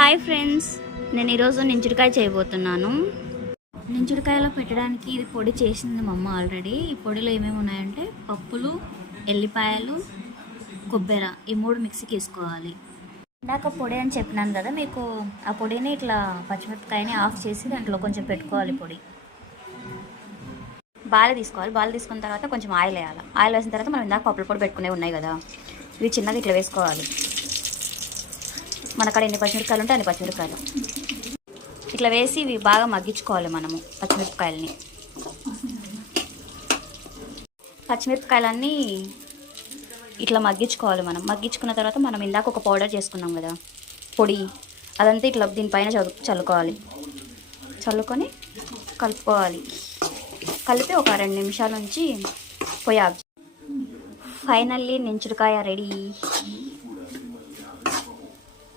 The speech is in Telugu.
హాయ్ ఫ్రెండ్స్, నేను ఈరోజు నించుడికాయ చేయబోతున్నాను. నించుడికాయలో పెట్టడానికి ఇది పొడి చేసింది మా అమ్మ ఆల్రెడీ. ఈ పొడిలో ఏమేమి ఉన్నాయంటే పప్పులు, ఎల్లిపాయలు, కొబ్బరి, ఈ మూడు మిక్సీకి వేసుకోవాలి. ఇందాక పొడి అని చెప్పినాను కదా మీకు, ఆ పొడిని ఇట్లా పచ్చిమిరపకాయని ఆఫ్ చేసి దాంట్లో కొంచెం పెట్టుకోవాలి. పొడి బాగా తీసుకోవాలి. బాగా తీసుకున్న తర్వాత కొంచెం ఆయిల్ వేయాలి. ఆయిల్ వేసిన తర్వాత మనం ఇందాక పప్పుల పొడి పెట్టుకునే ఉన్నాయి కదా, ఇవి చిన్నగా ఇట్లా వేసుకోవాలి. మనకాడ ఎన్ని పచ్చిమిరపకాయలు ఉంటే అన్ని పచ్చిమిరపకాయలు ఇట్లా వేసి ఇవి బాగా మగ్గించుకోవాలి. మనము పచ్చిమిరపకాయలన్నీ ఇట్లా మగ్గించుకోవాలి. మనం మగ్గించుకున్న తర్వాత మనం ఇందాక ఒక పౌడర్ చేసుకున్నాం కదా పొడి, అదంతా ఇట్లా దీనిపైన చల్లుకోవాలి. చల్లుకొని కలుపుకోవాలి. కలిపి ఒక 2 నిమిషాల నుంచి పొయ్యి ఆఫ్. Finally నించుడికాయ ready.